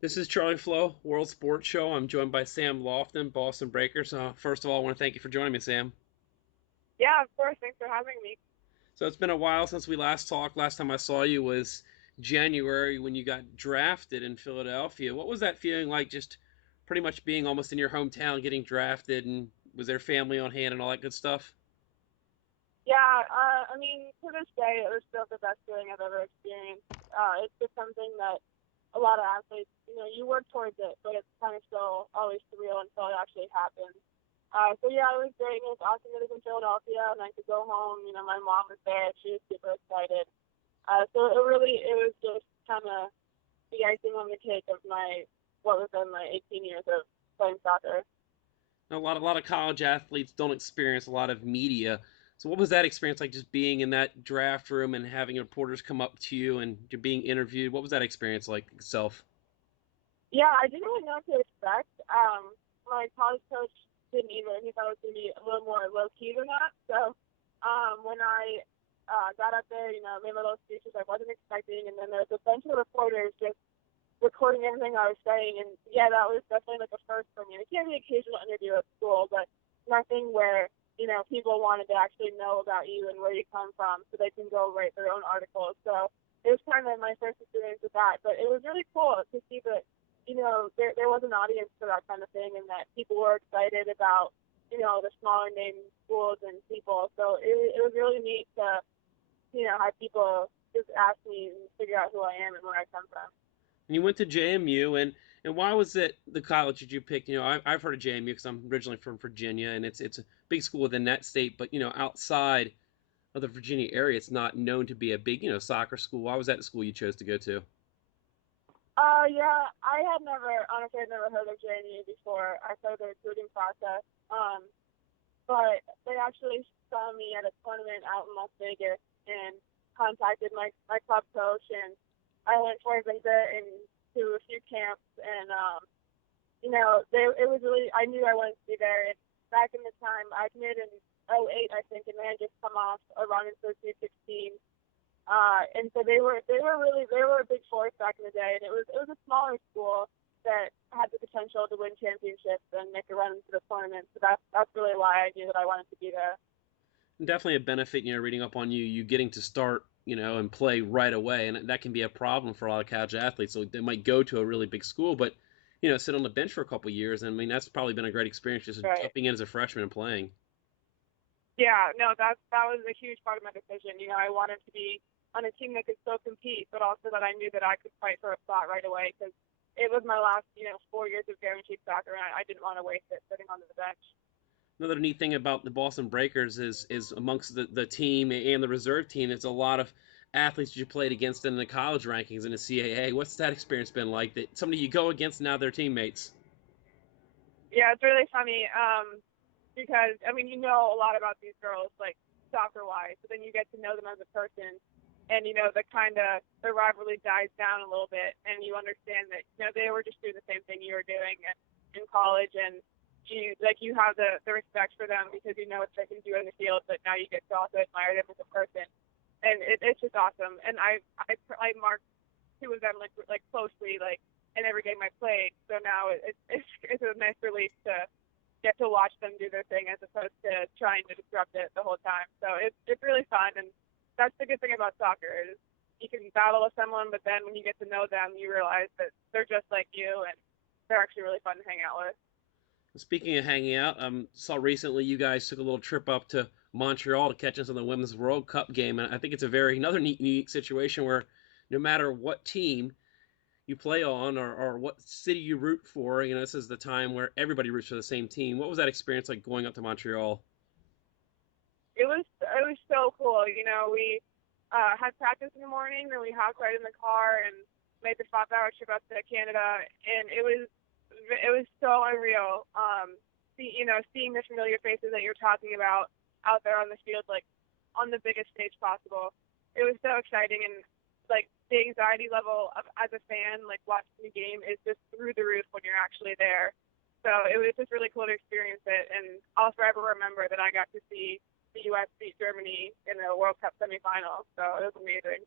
This is Charlie Flowe, World Sports Show. I'm joined by Sam Lofton, Boston Breakers. First of all, I want to thank you for joining me, Sam. Yeah, of course. Thanks for having me. So it's been a while since we last talked. Last time I saw you was January when you got drafted in Philadelphia. What was that feeling like, just pretty much being almost in your hometown, getting drafted, and was there family on hand and all that good stuff? Yeah, I mean, to this day, it was still the best feeling I've ever experienced. It's just something that a lot of athletes, you work towards it, but it's kind of still always surreal until it actually happens. So yeah, it was great. It was awesome to live in Philadelphia, and I could go home. My mom was there; she was super excited. So it was just kind of the icing on the cake of my what was then my 18 years of playing soccer. A lot of college athletes don't experience a lot of media. So what was that experience like, just being in that draft room and having reporters come up to you and you're being interviewed? What was that experience like itself? Yeah, I didn't really know what to expect. My college coach didn't either. He thought it was going to be a little more low key than that. So when I got up there, made my little speeches I wasn't expecting, and then there was a bunch of reporters just recording everything I was saying. And yeah, that was definitely like a first for me. And it can be an occasional interview at school, but nothing where people wanted to actually know about you and where you come from, so they can go write their own articles. So it was kind of my first experience with that, but it was really cool to see that there was an audience for that kind of thing, and that people were excited about the smaller name schools and people. So it was really neat to have people just ask me and figure out who I am and where I come from. And you went to JMU, and why was it the college that you picked? I've heard of JMU because I'm originally from Virginia, and it's a big school within that state. But outside of the Virginia area, it's not known to be a big soccer school. Why was that the school you chose to go to? Yeah, honestly, I'd never heard of JNU before I started the recruiting process. But they actually saw me at a tournament out in Las Vegas and contacted my club coach, and I went for a visit and to a few camps, and it was really, I knew I wanted to be there. And back in the time, I committed in '08, I think, and they had just come off a run in 13-16. And so they were a big force back in the day, and it was a smaller school that had the potential to win championships and make a run into the tournament. So that's really why I knew that I wanted to be there. And definitely a benefit, reading up on you getting to start, and play right away, and that can be a problem for a lot of college athletes. So they might go to a really big school, but sit on the bench for a couple years. I mean, that's probably been a great experience just Right. jumping in as a freshman and playing. Yeah, no, that was a huge part of my decision. I wanted to be on a team that could still compete, but also that I knew that I could fight for a spot right away because it was my last, 4 years of guaranteed soccer, and I didn't want to waste it sitting on the bench. Another neat thing about the Boston Breakers is amongst the team and the reserve team, there's a lot of athletes you played against in the college rankings in the CAA. What's that experience been like? That somebody you go against now they're teammates. Yeah, it's really funny because I mean you know a lot about these girls like soccer wise, but then you get to know them as a person, and the rivalry dies down a little bit, and you understand that they were just doing the same thing you were doing in college, and you have the respect for them because you know what they can do in the field, but now you get to also admire them as a person, and it's just awesome. And I marked two of them like closely like in every game I played. So now it's a nice relief to get to watch them do their thing as opposed to trying to disrupt it the whole time. So it's really fun, and that's the good thing about soccer is you can battle with someone, but then when you get to know them, you realize that they're just like you, and they're actually really fun to hang out with. Speaking of hanging out, saw recently you guys took a little trip up to Montreal to catch us on the Women's World Cup game, and I think it's a very another neat situation where no matter what team you play on or what city you root for, this is the time where everybody roots for the same team. What was that experience like going up to Montreal? It was so cool. We had practice in the morning, then we hopped right in the car and made the 5 hour trip up to Canada, and it was so unreal. Seeing the familiar faces that you're talking about out there on the field, like on the biggest stage possible. It was so exciting, and like the anxiety level of as a fan, like watching the game is just through the roof when you're actually there. So it was just really cool to experience it, and I'll forever remember that I got to see the U.S. beat Germany in the World Cup semifinal. So it was amazing.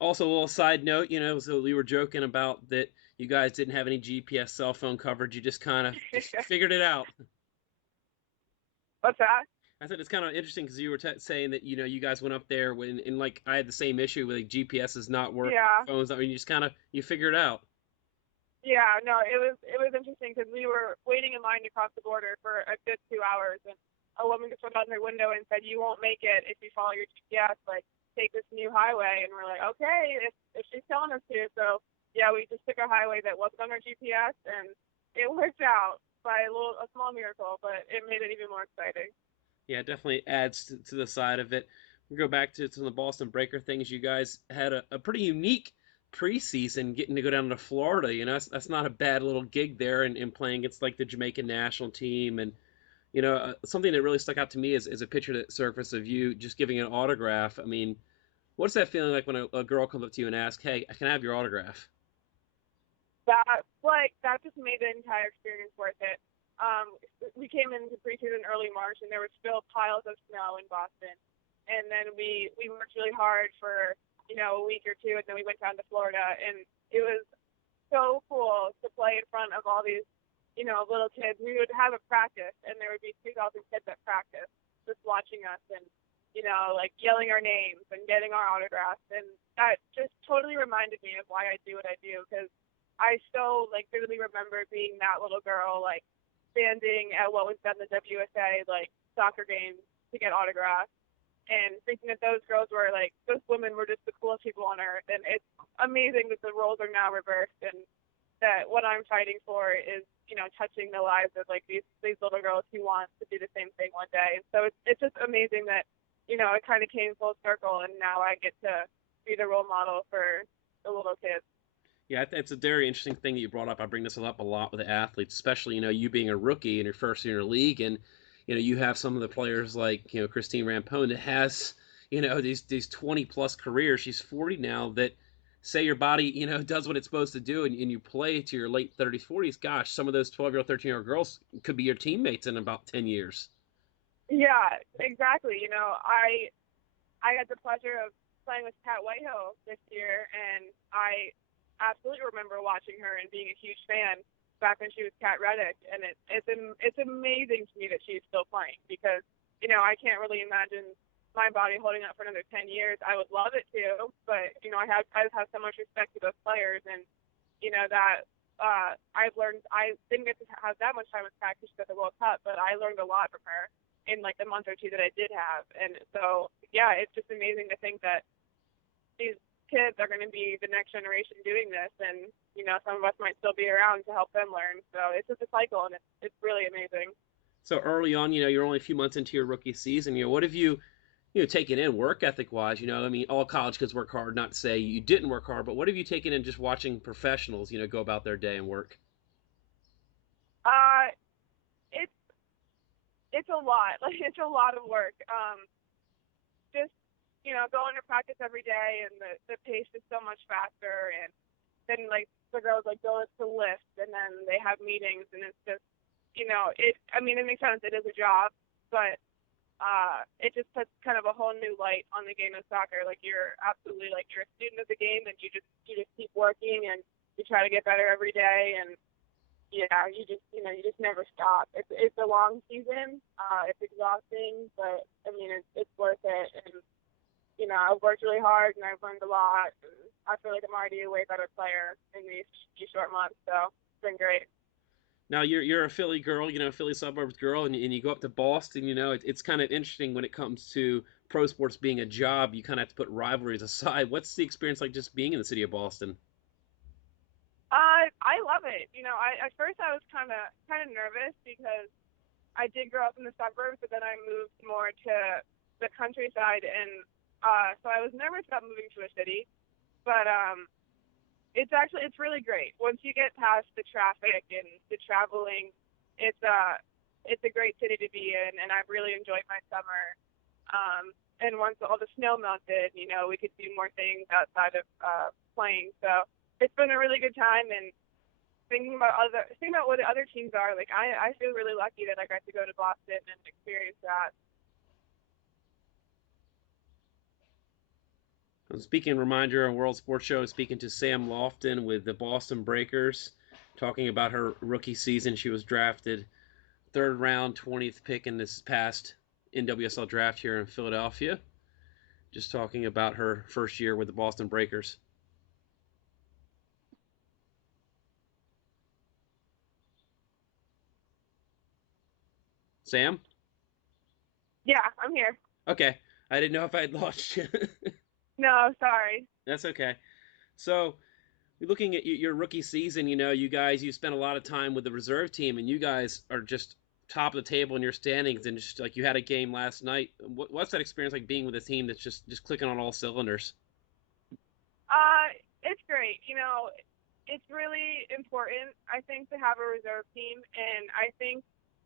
Also, a little side note, so we were joking about that you guys didn't have any GPS cell phone coverage. You just kind of just figured it out. What's that? I said it's kind of interesting because you were saying that you guys went up there when and like I had the same issue with like GPS does not work, Yeah. phones. I mean, you just kind of you figure it out. Yeah, no, it was interesting because we were waiting in line to cross the border for a good 2 hours, and a woman just looked out her window and said, "You won't make it if you follow your GPS. Like, take this new highway." And we're like, "Okay, if she's telling us to." So yeah, we just took a highway that wasn't on our GPS, and it worked out by a small miracle, but it made it even more exciting. Yeah, it definitely adds to the side of it. We go back to the Boston Breaker things. You guys had a pretty unique preseason getting to go down to Florida. That's not a bad little gig there and playing against like the Jamaican national team. And, something that really stuck out to me is a picture that surfaced of you just giving an autograph. I mean, what's that feeling like when a girl comes up to you and asks, "Hey, can I have your autograph?" That just made the entire experience worth it. Um, we came into preseason early March, and there were still piles of snow in Boston. And then we worked really hard for a week or two, and then we went down to Florida, and it was so cool to play in front of all these little kids. We would have a practice, and there would be 2,000 kids at practice just watching us and like yelling our names and getting our autographs, and that just totally reminded me of why I do what I do because I so like vividly remember being that little girl like standing at what was then the WSA like soccer games to get autographs and thinking that those girls were like those women were just the coolest people on earth, and it's amazing that the roles are now reversed and that what I'm fighting for is touching the lives of like these little girls who want to do the same thing one day. And so it's just amazing that it kind of came full circle, and now I get to be the role model for the little kids. Yeah, it's a very interesting thing that you brought up. I bring this up a lot with the athletes, especially you being a rookie in your first year in the league, and you have some of the players like Christine Rampone that has these 20 plus careers. She's 40 now. That say your body does what it's supposed to do, and you play to your late 30s, 40s. Gosh, some of those 12-year-old, 13-year-old girls could be your teammates in about 10 years. Yeah, exactly. I had the pleasure of playing with Pat Whitehill this year, and I absolutely remember watching her and being a huge fan back when she was Kat Reddick. And it's amazing to me that she's still playing because I can't really imagine my body holding up for another 10 years. I would love it to, but I have so much respect for those players, and that I've learned. I didn't get to have that much time with Kat because she got the World Cup, but I learned a lot from her in like the month or two that I did have. And so yeah, it's just amazing to think that these kids are going to be the next generation doing this, and some of us might still be around to help them learn. So it's just a cycle, and it's really amazing. So early on, you're only a few months into your rookie season. What have you taken in work ethic wise? I mean, all college kids work hard. Not to say you didn't work hard, but what have you taken in just watching professionals, go about their day and work? Uh, it's it's a lot. Like it's a lot of work. Just going to practice every day, and the pace is so much faster. And then like the girls like go to lift, and then they have meetings, and it's just it. I mean, it makes sense. It is a job, but it just puts kind of a whole new light on the game of soccer. Like you're absolutely like you're a student of the game, and you just keep working, and you try to get better every day. And yeah, you just never stop. It's a long season. It's exhausting, but I mean it's worth it. And I've worked really hard, and I've learned a lot. And I feel like I'm already a way better player in these short months. So it's been great. Now you're a Philly girl, Philly suburbs girl, and you go up to Boston. It's kind of interesting when it comes to pro sports being a job. You kind of have to put rivalries aside. What's the experience like just being in the city of Boston? I love it. At first I was kind of nervous because I did grow up in the suburbs, but then I moved more to the countryside, and so I was nervous about moving to a city. But it's really great once you get past the traffic and the traveling. It's a great city to be in, and I've really enjoyed my summer. And once all the snow melted, we could do more things outside of playing. So it's been a really good time, and thinking about what the other teams are. Like I feel really lucky that I got to go to Boston and experience that. Speaking reminder on World Sports Show, speaking to Sam Lofton with the Boston Breakers, talking about her rookie season. She was drafted third round, 20th pick in this past NWSL draft here in Philadelphia. Just talking about her first year with the Boston Breakers. Sam? Yeah, I'm here. Okay. I didn't know if I had lost you. No, sorry. That's okay. So, looking at your rookie season, you spent a lot of time with the reserve team, and you guys are just top of the table in your standings. And just like you had a game last night, what's that experience like being with a team that's just clicking on all cylinders? Uh, it's great. It's really important, I think, to have a reserve team, and I think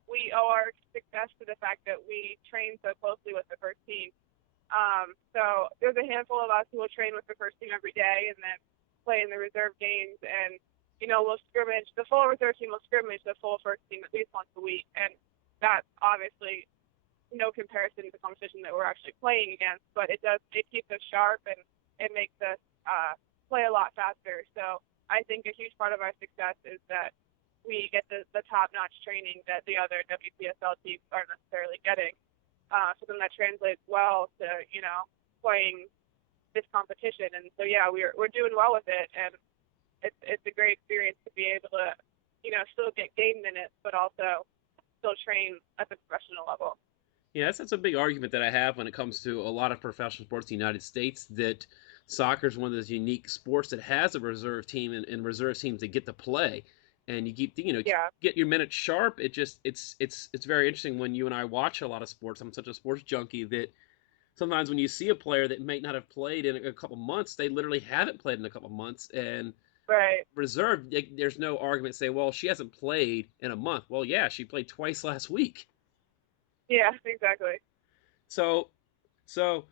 we owe our success to the fact that we train so closely with the first team. So there's a handful of us who will train with the first team every day and then play in the reserve games, and we'll scrimmage. The full reserve team will scrimmage the full first team at least once a week, and that's obviously no comparison to the competition that we're actually playing against, but it keeps us sharp and it makes us play a lot faster. So I think a huge part of our success is that we get the top-notch training that the other WPSL teams aren't necessarily getting. So then that translates well to playing this competition, and so yeah, we're doing well with it, and it's a great experience to be able to still get game minutes, but also still train at the professional level. Yeah, that's a big argument that I have when it comes to a lot of professional sports in the United States, that soccer is one of those unique sports that has a reserve team and reserve teams that get to play, and you keep Yeah, get your minutes sharp. It's very interesting when you and I watch a lot of sports. I'm such a sports junkie that sometimes when you see a player that may not have played in a couple months, they literally haven't played in a couple months, and right. reserve, there's no argument to say, well, she hasn't played in a month. Well, yeah, she played twice last week. Yeah, exactly. So, so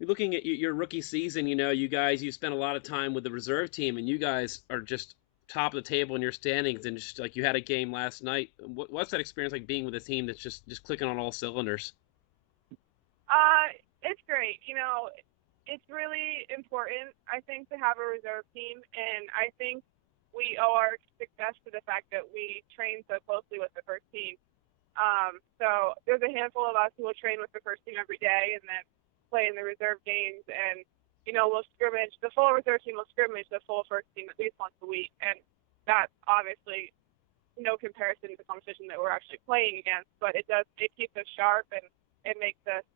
looking at your rookie season, you spent a lot of time with the reserve team, and you guys are just top of the table in your standings. And just like you had a game last night, what's that experience like being with a team that's just clicking on all cylinders? Uh, it's great. It's really important, I think, to have a reserve team, and I think we owe our success to the fact that we train so closely with the first team. So there's a handful of us who will train with the first team every day and then play in the reserve games, and we'll scrimmage. The full reserve team will scrimmage the full first team at least once a week, and that's obviously no comparison to the competition that we're actually playing against, but it keeps us sharp and it makes us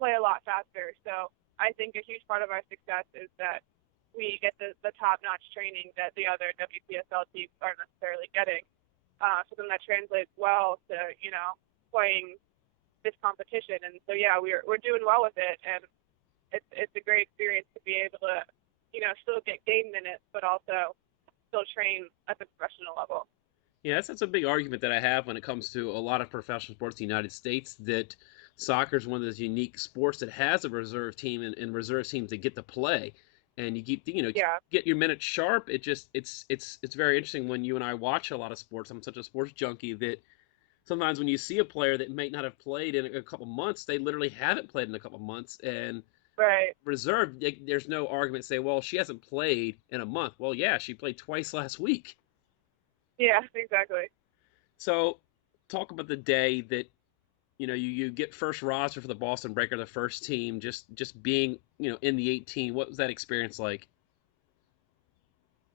play a lot faster. So I think a huge part of our success is that we get the top-notch training that the other WPSL teams aren't necessarily getting. So then that translates well to playing this competition, and so yeah, we're doing well with it, and it's a great experience to be able to still get game minutes, but also still train at the professional level. Yeah, that's a big argument that I have when it comes to a lot of professional sports in the United States, that soccer is one of those unique sports that has a reserve team and reserve teams that get to play, and you keep Yeah, get your minutes sharp. It's very interesting when you and I watch a lot of sports. I'm such a sports junkie that sometimes when you see a player that may not have played in a couple months, they literally haven't played in a couple months, and right. reserve, there's no argument to say, well, she hasn't played in a month. Well, yeah, she played twice last week. Yeah, exactly. So, talk about the day that you get first roster for the Boston Breaker, the first team, just being in the 18. What was that experience like?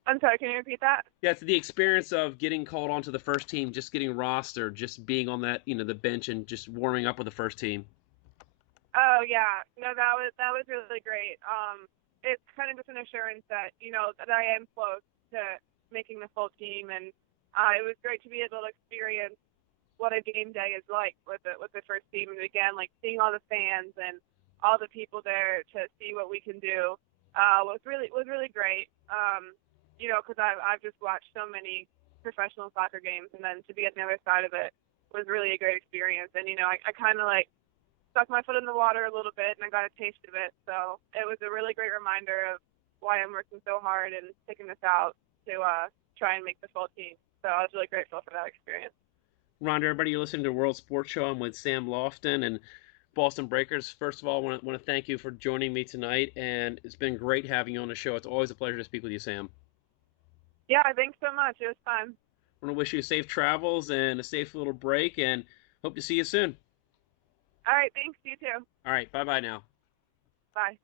I'm sorry, can you repeat that? Yeah, it's the experience of getting called onto the first team, just getting rostered, just being on that the bench and just warming up with the first team. Oh yeah, no, that was really great. It's kind of just an assurance that that I am close to making the full team, and it was great to be able to experience what a game day is like with the first team, and again, like seeing all the fans and all the people there to see what we can do was really great. Because I've just watched so many professional soccer games, and then to be at the other side of it was really a great experience. And I kind of like stuck my foot in the water a little bit, and I got a taste of it. So it was a really great reminder of why I'm working so hard and sticking this out to try and make the full team. So I was really grateful for that experience. Rhonda, everybody, you're listening to World Sports Show. I'm with Sam Lofton, and Boston Breakers. First of all, I want to thank you for joining me tonight, and it's been great having you on the show. It's always a pleasure to speak with you, Sam. Yeah, thanks so much. It was fun. I want to wish you safe travels and a safe little break, and hope to see you soon. All right, thanks. You too. All right, bye bye now. Bye.